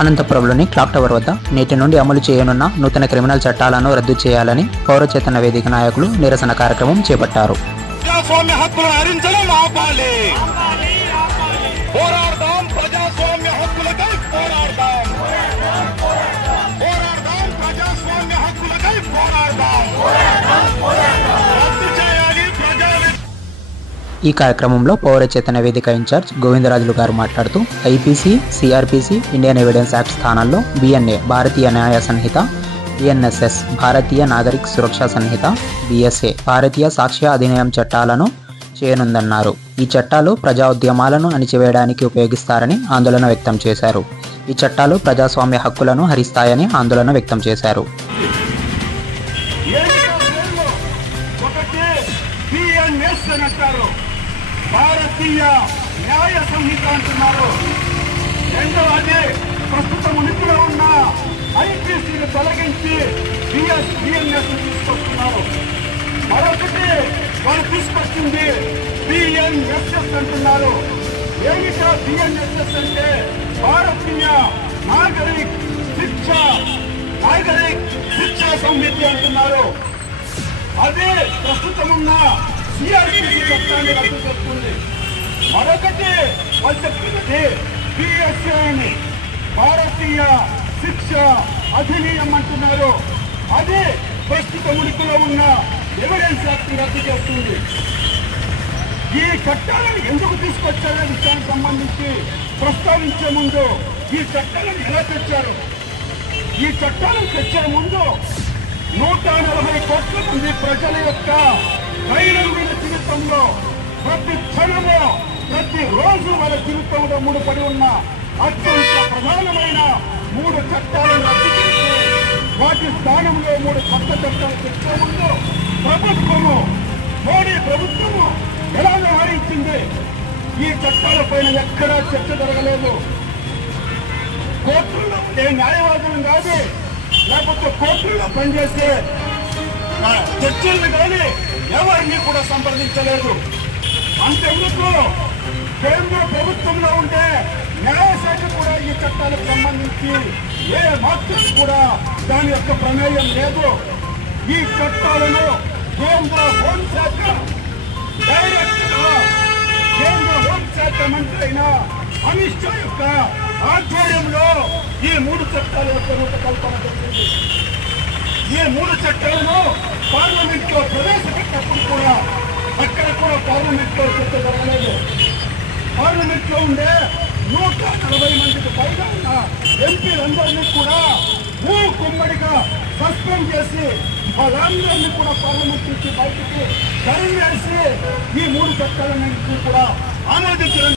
అనంతపురంలోని clock tower వద్ద నేటి నుండి అమలు చేయనున్న నూతన క్రిమినల్ చట్టాలను రద్దు చేయాలని పౌర చేతన వేదిక నాయకులు నిరసన కార్యక్రమం చేపట్టారు. ఈ కార్యక్రమంలో పౌర చేతన వేదిక ఇన్ఛార్జ్ గోవిందరాజులు గారు మాట్లాడుతూ IPC, CrPC, Indian evidence act స్థానాల్లో బిఎన్ఏ భారతీయ న్యాయ సంహిత, బిఎన్ఎస్ఎస్ భారతీయ నాగరిక సురక్షా సంహిత, బిఎస్ఏ భారతీయ సాక్ష్య అధినియం చట్టాలను చేయనుందన్నారు. ఈ చట్టాలు ప్రజా ఉద్యమాలను అణిచివేయడానికి ఉపయోగిస్తారని ఆందోళన వ్యక్తం చేశారు. ఈ చట్టాలు ప్రజాస్వామ్య హక్కులను హరిస్తాయని ఆందోళన వ్యక్తం చేశారు. భారతీయ న్యాయ సంహిత అంటున్నారు. రెండవది ప్రస్తుతం ఉనికిలో ఉన్న ఐపీసీని తొలగించి బిఎన్ఎస్ తీసుకొస్తున్నారు. మరొకటి వారు తీసుకొచ్చింది బిఎన్ఎస్ఎస్ అంటున్నారు. ఏమిటా బిఎన్ఎస్ఎస్ అంటే భారతీయ నాగరిక శిక్షా సంహిత అంటున్నారు. అదే ప్రస్తుతం ఉన్న సిఆర్పిసి చట్టాన్ని రద్దు చేస్తుంది. మరొకటి వాళ్ళు చెప్తున్నది బిఎస్ఏ అని భారతీయ శిక్ష అధినియం అంటున్నారు. అది ప్రస్తుత ఉనికిలో ఉన్న ఎవిడెన్స్ యాక్ట్ రద్దు చేస్తుంది. ఈ చట్టాలను ఎందుకు తీసుకొచ్చారనే విషయానికి సంబంధించి ప్రస్తావించే ముందు ఈ చట్టాలను ఎలా తెచ్చారు? ఈ చట్టాలను తెచ్చే ముందు 140 కోట్ల మంది ప్రజల యొక్క దైనందిన జీవితంలో ప్రతి క్షణంలో ప్రతి రోజు వాళ్ళ జీవితంలో ముడిపడి ఉన్న అత్యంత ప్రధానమైన 3 చట్టాలను రద్దు చేసి వాటి స్థానంలో 3 కొత్త చట్టాలు తెచ్చే ముందు మోడీ ప్రభుత్వము ఎలా వ్యవహరించింది? ఈ చట్టాలపైన ఎక్కడా చర్చ జరగలేదు. కోర్టుల్లో న్యాయవాదులు కాదు, లేకపోతే కోర్టుల్లో పనిచేసే జడ్జీలను కానీ ఎవరిని కూడా సంప్రదించలేదు. అంతెందుకు కేంద్ర ప్రభుత్వంలో ఉంటే న్యాయశాఖ కూడా ఈ చట్టాలకు సంబంధించి ఏ మాత్రం కూడా దాని యొక్క ప్రమేయం లేదు. ఈ చట్టాలను కేంద్ర హోంశాఖ డైరెక్ట్ గా కేంద్ర హోంశాఖ మంత్రి అయిన అమిత్ షా యొక్క ఆధ్వర్యంలో ఈ 3 చట్టాల యొక్క రూపకల్పన జరిగింది. ఈ 3 చట్టాలను పార్లమెంట్ లో ప్రవేశపెట్టినప్పుడు కూడా అక్కడ కూడా పార్లమెంట్ లో చర్చ జరగలేదు. పార్లమెంట్ లో ఉండే 140 మందికి పైగా ఉన్న ఎంపీలందరినీ కూడా కుమ్మడిగా సస్పెండ్ చేసి వాళ్ళందరినీ కూడా పార్లమెంట్ నుంచి బయటికి తరిమేసి ఈ 3 చట్టాలన్నింటినీ కూడా ఆమోదించడం